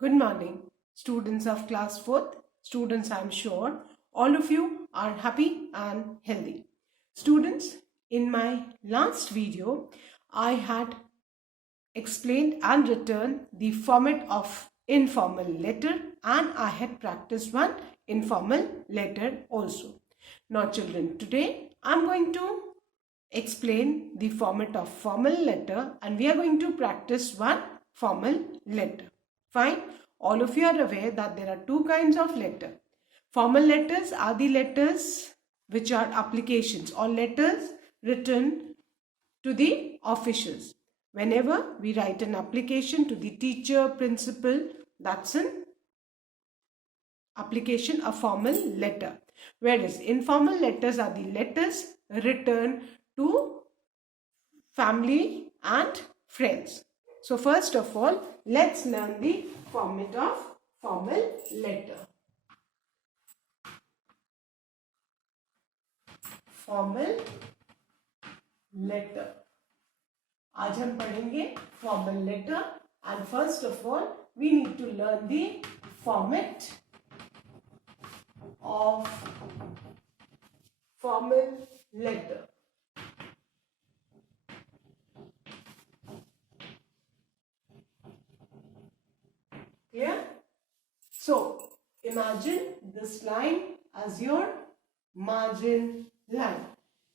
Good morning, students of class 4th. Students, I am sure all of you are happy and healthy. Students, in my last video, I had explained and written the format of informal letter, and I had practiced one informal letter also. Now children, today I am going to explain the format of formal letter, and we are going to practice one formal letter. Fine. All of you are aware that there are two kinds of letter. Formal letters are the letters which are applications or letters written to the officials. Whenever we write an application to the teacher, principal, that's an application, a formal letter. Whereas informal letters are the letters written to family and friends. So first of all, let's learn the format of formal letter. Formal letter. आज हम पढ़ेंगे formal letter, and first of all we need to learn the format of formal letter. Clear? So imagine this line as your margin line.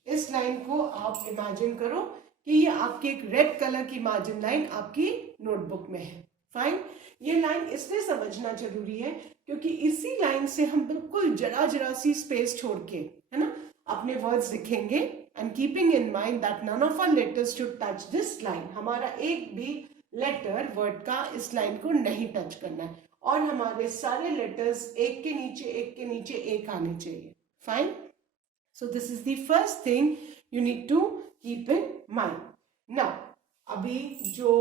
इस लाइन को आप इमेजिन करो कि ये आपकी एक रेड कलर की मार्जिन लाइन आपकी नोटबुक में है. फाइन. ये लाइन इसलिए समझना जरूरी है क्योंकि इसी लाइन से हम बिल्कुल जरा जरा सी स्पेस छोड़ के, है ना, अपने वर्ड्स लिखेंगे. And keeping in mind that none of our letters should touch this line. हमारा एक भी लेटर वर्ड का इस लाइन को नहीं टच करना है, और हमारे सारे लेटर्स एक के नीचे एक आने चाहिए. Fine. So this is the first thing you need to keep in mind. Now, अभी जो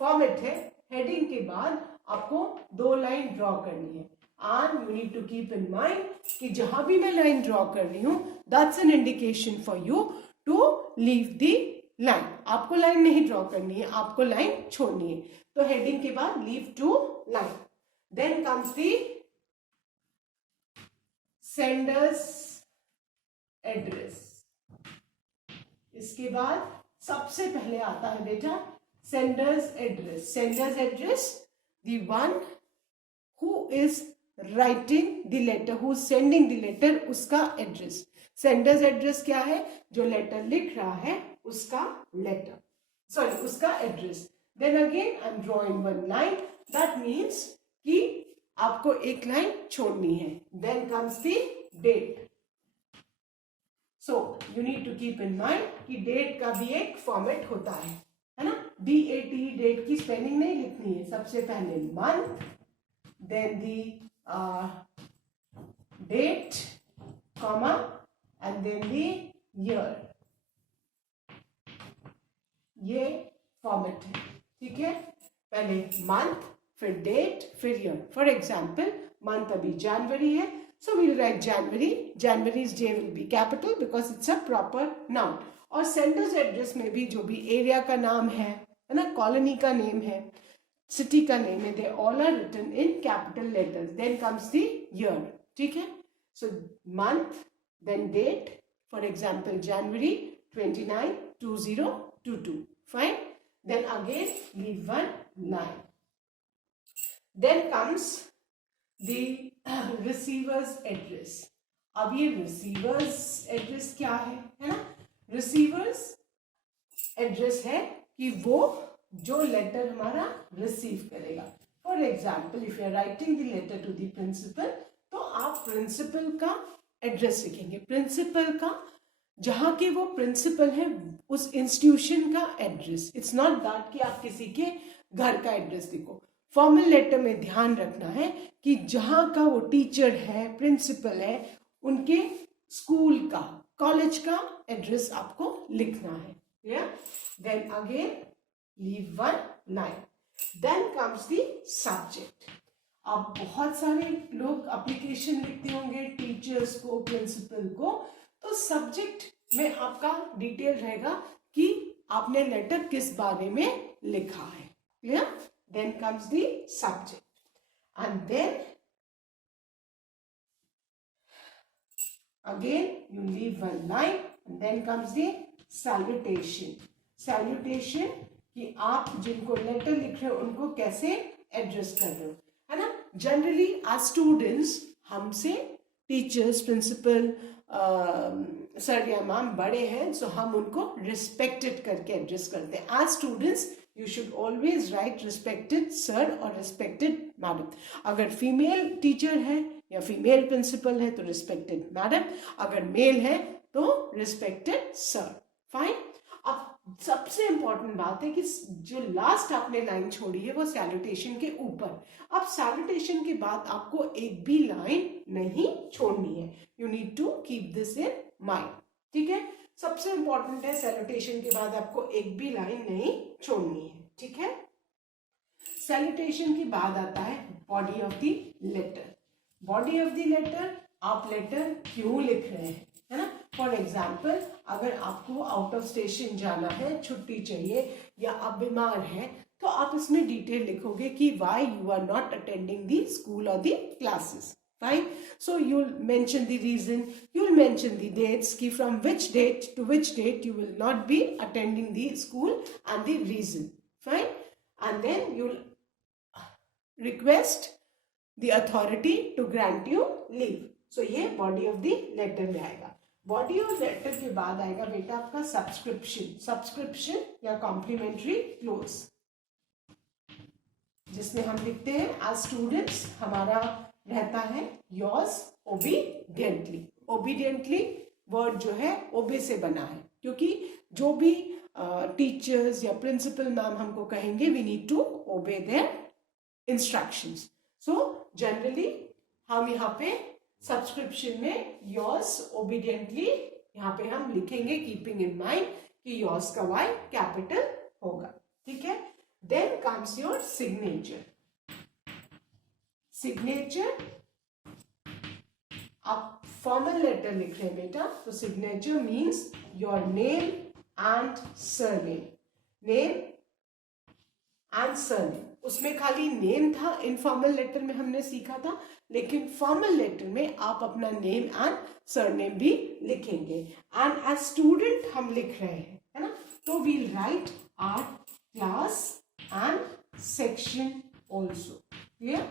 फॉर्मेट है, हेडिंग के बाद आपको दो लाइन ड्रॉ करनी है. And you need to keep in mind कि जहां भी मैं लाइन ड्रॉ कर रही हूं, that's an indication for you to leave the line. आपको लाइन नहीं ड्रॉ करनी है, आपको लाइन छोड़नी है. तो हेडिंग के बाद leave to line. Then comes the sender's address. इसके बाद सबसे पहले आता है बेटा sender's address. Sender's address, the one who is writing the letter, who sending the letter, उसका एड्रेस. सेंडर्स एड्रेस क्या है? जो लेटर लिख रहा है उसका लेटर, सॉरी उसका address. Then again I am drawing one line. That means कि आपको एक लाइन छोड़नी है. Then comes the date. So you need to keep in mind कि डेट का भी एक फॉर्मेट होता है ना. DAT, डेट की स्पेलिंग नहीं लिखनी है. सबसे पहले month, then the date, comma, and then the year. ये फॉर्मेट है. ठीक है. पहले मंथ, फिर डेट, फिर ईयर. फॉर एग्जाम्पल मंथ अभी जनवरी है, so we'll write January. January's J will be capital because it's a proper noun. और सेंडर्स एड्रेस में भी जो भी एरिया का नाम है ना, कॉलोनी का नेम है, सिटी का नेम है, they all are written in capital letters. Then comes the year. ठीक है. So month, then date. For example, January 29, 2022. Fine. Then again leave one line. Then comes the receivers address. अब ये रिसीवर्स एड्रेस क्या है ना? Receiver's address है कि वो जो लेटर हमारा रिसीव करेगा. For example if you are writing the letter to the principal, तो आप प्रिंसिपल का एड्रेस लिखेंगे. प्रिंसिपल का, जहां के वो प्रिंसिपल है, उस इंस्टीट्यूशन का एड्रेस. इट्स नॉट दैट कि आप किसी के घर का एड्रेस लिखो. फॉर्मल लेटर में ध्यान रखना है कि जहां का वो टीचर है, प्रिंसिपल है, उनके स्कूल का, कॉलेज का एड्रेस आपको लिखना है. Then again leave one line. Then comes the subject. अब बहुत सारे लोग एप्लीकेशन लिखते होंगे टीचर्स को, प्रिंसिपल को, तो सब्जेक्ट में आपका डिटेल रहेगा कि आपने लेटर किस बारे में लिखा है. Clear? Then comes the subject. and then again you leave one line and then comes the salutation. Salutation कि आप जिनको लेटर लिख रहे हो उनको कैसे एड्रेस कर रहे हो, है ना. जनरली आज स्टूडेंट्स हमसे टीचर्स, प्रिंसिपल, सर या मैम बड़े हैं, सो हम उनको रिस्पेक्टेड करके एड्रेस करते हैं. आज students you should always right respected sir और रिस्पेक्टेड मैडम. अगर फीमेल टीचर है या फीमेल प्रिंसिपल है तो रिस्पेक्टेड मैडम, अगर मेल है तो रिस्पेक्टेड सर. फाइन. अब सबसे इंपॉर्टेंट बात है कि जो लास्ट आपने लाइन छोड़ी है वो सैल्यूटेशन के ऊपर. अब सैल्यूटेशन के बाद आपको एक भी लाइन नहीं छोड़नी है. You need to keep this in mind. ठीक है, सबसे इंपॉर्टेंट है सैल्यूटेशन के बाद आपको एक भी लाइन नहीं छोड़नी है. ठीक है. सैल्यूटेशन के बाद आता है body of the letter. Body of the letter, आप लेटर क्यों लिख रहे हैं, है ना. फॉर एग्जाम्पल, अगर आपको आउट ऑफ स्टेशन जाना है, छुट्टी चाहिए या आप बीमार हैं, तो आप इसमें डिटेल लिखोगे कि why you are not attending the school और the classes. Fine. So you'll mention the reason, you'll mention the dates, ki from which date to which date you will not be attending the school and the reason. Fine. And then you'll request the authority to grant you leave. So ये body of the letter में आएगा. Body of letter के बाद आएगा बेटा आपका subscription. Subscription या complimentary clause, जिसमें हम लिखते हैं as students हमारा रहता है yours obediently. Obediently वर्ड जो है ओबे से बना है, क्योंकि जो भी टीचर्स या प्रिंसिपल मैम हमको कहेंगे we need to obey their instructions. So generally हम यहाँ पे सब्सक्रिप्शन में yours obediently यहाँ पे हम लिखेंगे कीपिंग इन माइंड कि yours का y कैपिटल होगा. ठीक है. Then comes your signature. Signature, आप फॉर्मल लेटर लिख रहे हैं बेटा, तो signature means your name and surname. Name and surname, उसमें खाली नेम था, इनफॉर्मल लेटर में हमने सीखा था, लेकिन फॉर्मल लेटर में आप अपना नेम एंड सरनेम भी लिखेंगे. एंड एज स्टूडेंट हम लिख रहे हैं, है ना, तो we'll write our class and section also. Clear.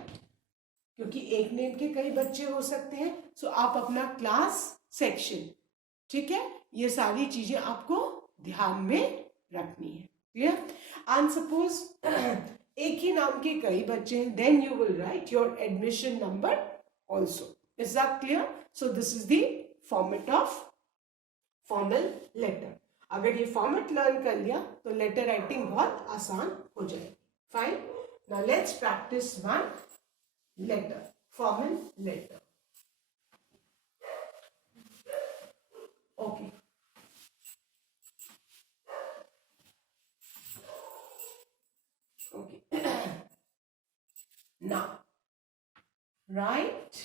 क्योंकि एक नेम के कई बच्चे हो सकते हैं, सो आप अपना क्लास, सेक्शन, ठीक है, ये सारी चीजें आपको ध्यान में रखनी है. क्लियर. एंड सपोज एक ही नाम के कई बच्चे हैं, then you will write your admission number also. Is that clear. So this is the format of formal letter. अगर ये फॉर्मेट लर्न कर लिया तो लेटर राइटिंग बहुत आसान हो जाएगी. Fine. Now let's practice one letter, formal letter. Okay. Okay. Now, write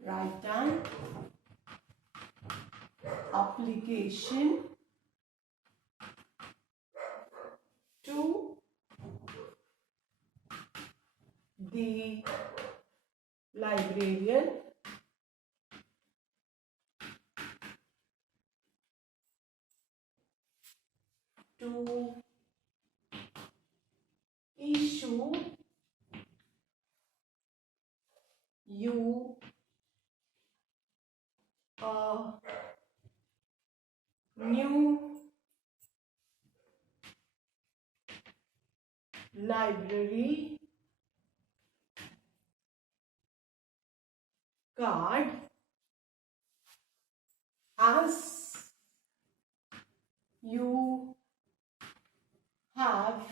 write down application to the librarian to issue you a new library card as you have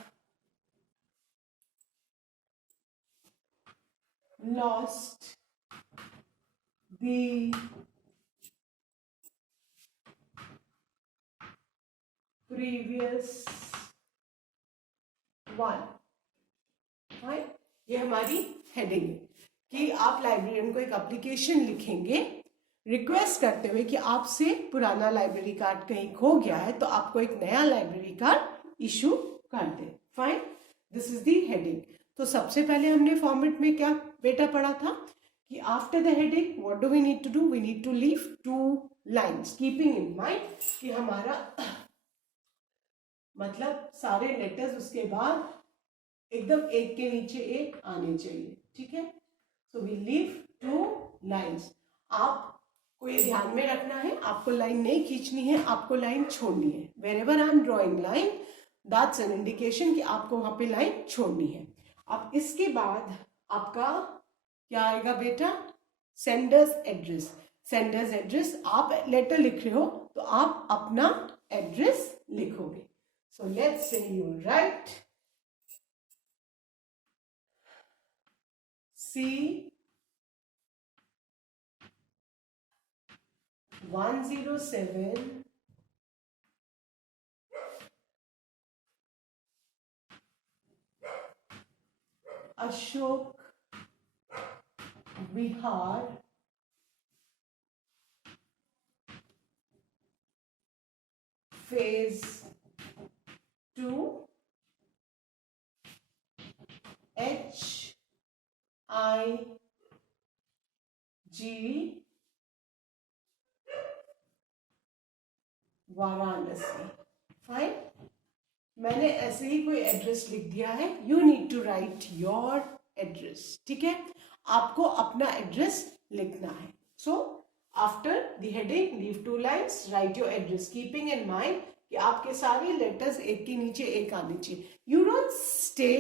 lost the previous one. Right? ये हमारी हेडिंग है कि आप लाइब्रेरियन को एक एप्लीकेशन लिखेंगे रिक्वेस्ट करते हुए कि आपसे पुराना लाइब्रेरी कार्ड कहीं खो गया है तो आपको एक नया लाइब्रेरी कार्ड इशू कर दे। Fine, this is the heading. तो सबसे पहले हमने फॉर्मेट में क्या बेटा पढ़ा था कि after the heading what do we need to do, we need to leave 2 lines keeping in mind कि हमारा मतलब सारे लेटर्स उसके बाद एकदम एक के नीचे एक आने चाहिए। ठीक है, सो वी लीव 2 लाइन्स। आपको ये ध्यान में रखना है, आपको लाइन नहीं खींचनी है, आपको लाइन छोड़नी है। Wherever I am drawing line, that's an indication कि आपको वहां पे लाइन छोड़नी है। अब इसके बाद आपका क्या आएगा बेटा, सेंडर्स एड्रेस। सेंडर्स एड्रेस, आप लेटर लिख रहे हो तो आप अपना एड्रेस लिखोगे। So let's say you write C 107 Ashok Vihar, phase 2, HIG Varanasi. Fine, मैंने ऐसे ही कोई एड्रेस लिख दिया है, you need to write your address. ठीक है, आपको अपना एड्रेस लिखना है। So after the heading leave 2 lines, write your address keeping in mind कि आपके सारे लेटर्स एक के नीचे एक आने चाहिए। You don't stay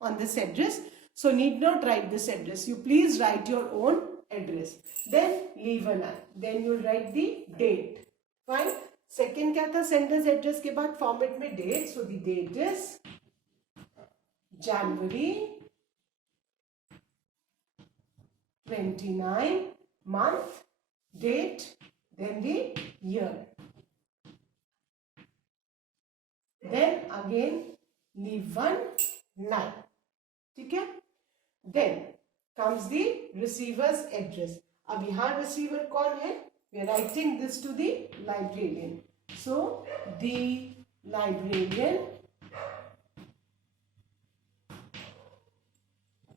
on this address, so need not write this address, you please write your own address, then leave a line, then you'll write the date. Fine, second क्या था, senders address के बाद format में date, so the date is January 29, month, date, then the year, then again leave 1 line. ठीक है, then comes the receiver's address. अब यहां receiver कौन है, we are writing this to the librarian, so the librarian,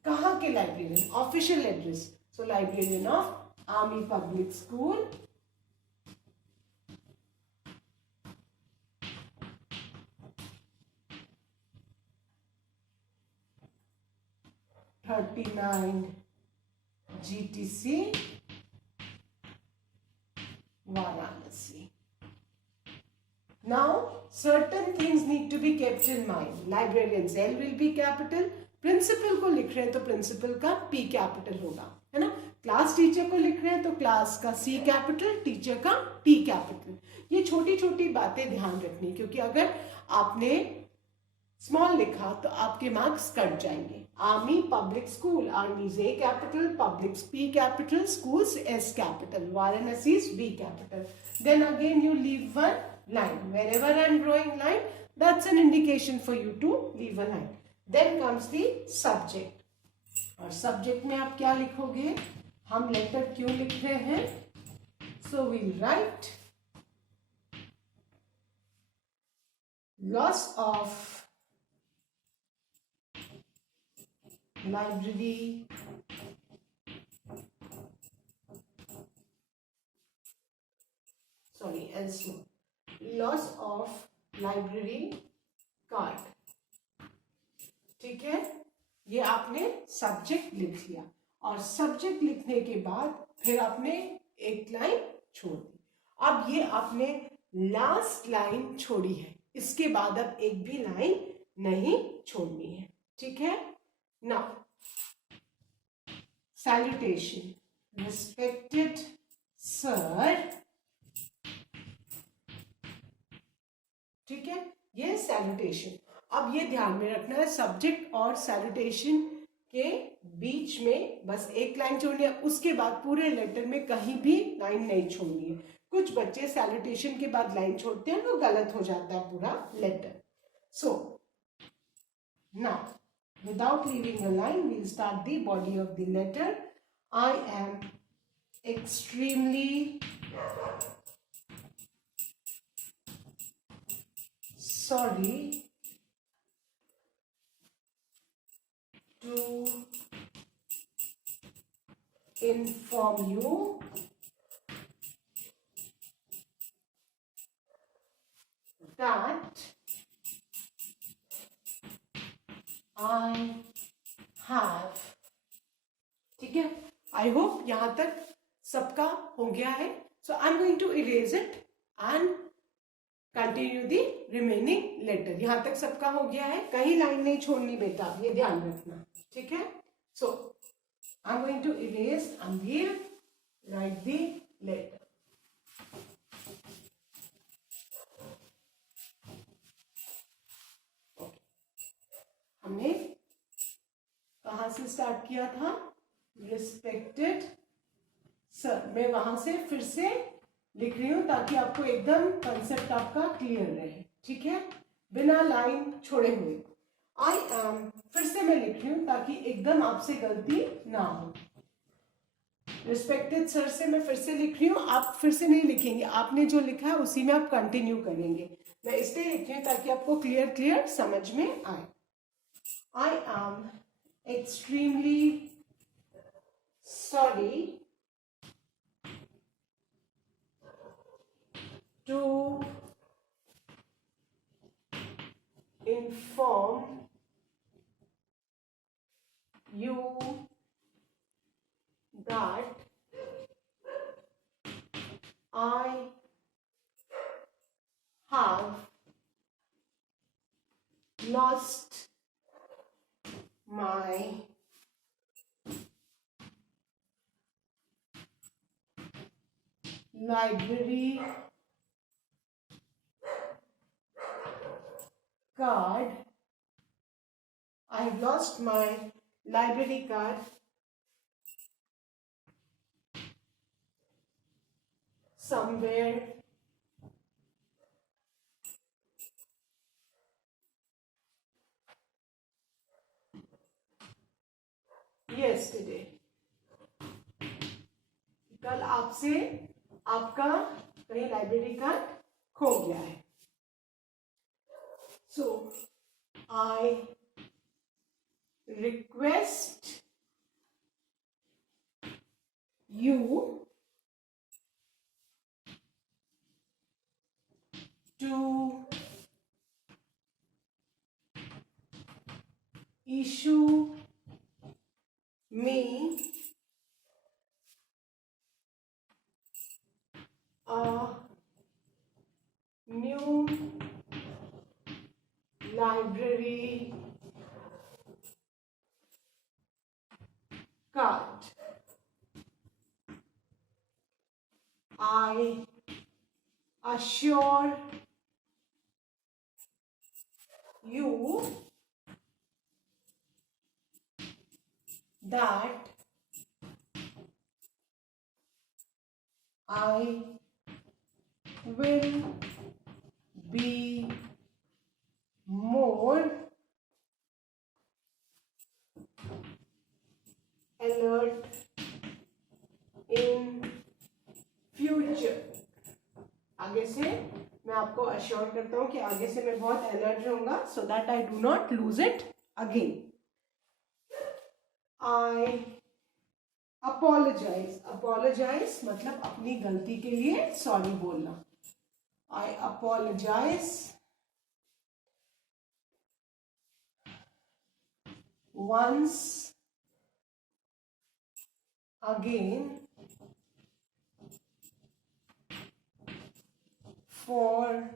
कहां के librarian, official address, so librarian of army public school, GTC Varanasi. Now certain things need to be kept in mind. Librarian's L will be capital, principal को लिख रहे हैं तो प्रिंसिपल का P capital होगा, है ना। क्लास टीचर को लिख रहे हैं तो क्लास का C कैपिटल, टीचर का T कैपिटल। ये छोटी छोटी बातें ध्यान रखनी, क्योंकि अगर आपने स्मॉल लिखा तो आपके मार्क्स कट जाएंगे। आर्मी पब्लिक स्कूल, आर्मीज A capital, public P capital, schools S capital, Varanasi B capital. Then again you leave 1 line. Wherever I am drawing line, that's an indication for you to leave a line. Then comes the subject. और सब्जेक्ट में आप क्या लिखोगे, हम लेटर क्यों लिख रहे हैं, so we'll write loss of library loss of library card। ठीक है, ये आपने सब्जेक्ट लिख लिया, और सब्जेक्ट लिखने के बाद फिर आपने एक लाइन छोड़ दी। अब ये आपने लास्ट लाइन छोड़ी है, इसके बाद अब एक भी लाइन नहीं छोड़नी है। ठीक है, now salutation, respected sir। ठीक है, ये सैल्यूटेशन। अब ये ध्यान में रखना है, सब्जेक्ट और सैल्यूटेशन के बीच में बस एक लाइन छोड़नी है, उसके बाद पूरे लेटर में कहीं भी लाइन नहीं छोड़नी है। कुछ बच्चे सैल्यूटेशन के बाद लाइन छोड़ते हैं तो गलत हो जाता है पूरा letter. So now without leaving a line, we'll start the body of the letter. I am extremely sorry to inform you that I have. ठीक है, आई होप यहां तक सबका हो गया है. So I am going to erase it and continue the remaining letter. यहां तक सबका हो गया है, कहीं लाइन नहीं छोड़नी बेटा, ये ध्यान रखना. ठीक है, so I am going to erase and will write the letter. हमने कहां से स्टार्ट किया था? Respected sir. मैं वहां से फिर से लिख रही हूं ताकि आपको एकदम कंसेप्ट आपका क्लियर रहे. ठीक है, बिना लाइन छोड़े हुए. आई एम फिर से मैं लिख रही हूं ताकि एकदम आपसे गलती ना हो. रिस्पेक्टेड सर से मैं फिर से लिख रही हूं, आप फिर से नहीं लिखेंगे, आपने जो लिखा है उसी में आप कंटिन्यू करेंगे. मैं इसलिए लिख रही हूं ताकि आपको क्लियर समझ में आए. I am extremely sorry to inform you that I have lost my library card. I have lost my library card somewhere yesterday. कल आपसे आपका कहीं लाइब्रेरी कार्ड खो गया है. So I request you to issue me a new library card. I assure you that I will be more alert in future. आगे से मैं आपको अश्योर करता हूं कि आगे से मैं बहुत अलर्ट रहूंगा, so that I do not lose it again. I apologize. Apologize मतलब अपनी गलती के लिए सॉरी बोलना. I apologize once again for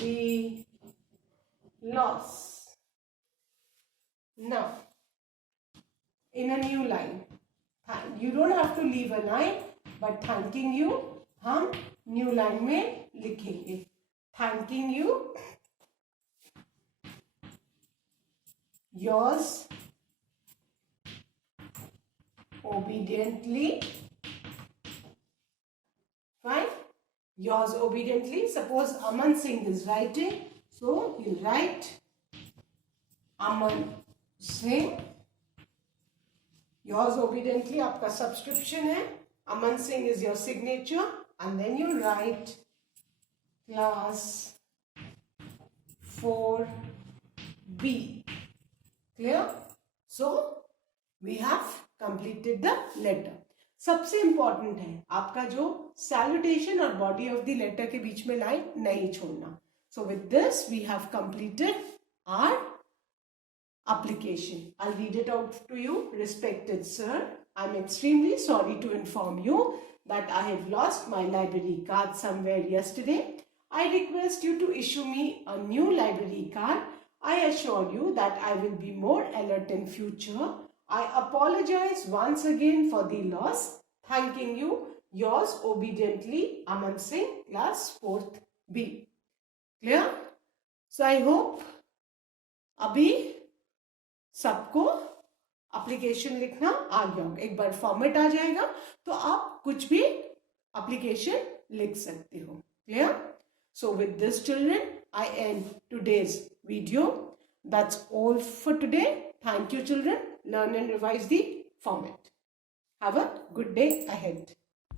the loss. Now, in a new line, you don't have to leave a line, but thanking you हम new line में लिखेंगे. Thanking you, yours obediently. Fine. Yours obediently. Suppose Aman Singh is writing, so he'll write Aman Singh Yours obediently आपका सब्सक्रिप्शन है, अमन Singh is your signature, and then you write class 4B. Clear? So we have completed the letter. सबसे इंपॉर्टेंट है आपका जो सैल्यूटेशन और body of the letter के बीच में लाइन नहीं छोड़ना. So with this we have completed our application. I'll read it out to you. Respected sir, I'm extremely sorry to inform you that I have lost my library card somewhere yesterday. I request you to issue me a new library card. I assure you that I will be more alert in future. I apologize once again for the loss. Thanking you. Yours obediently, Aman Singh, class 4th B. Clear? So I hope अभी सबको एप्लीकेशन लिखना आ गया होगा. एक बार फॉर्मेट आ जाएगा तो आप कुछ भी एप्लीकेशन लिख सकते हो. Clear? So with this children, I end today's video. That's all for today. Thank you children. Learn and revise the format. Have a good day ahead.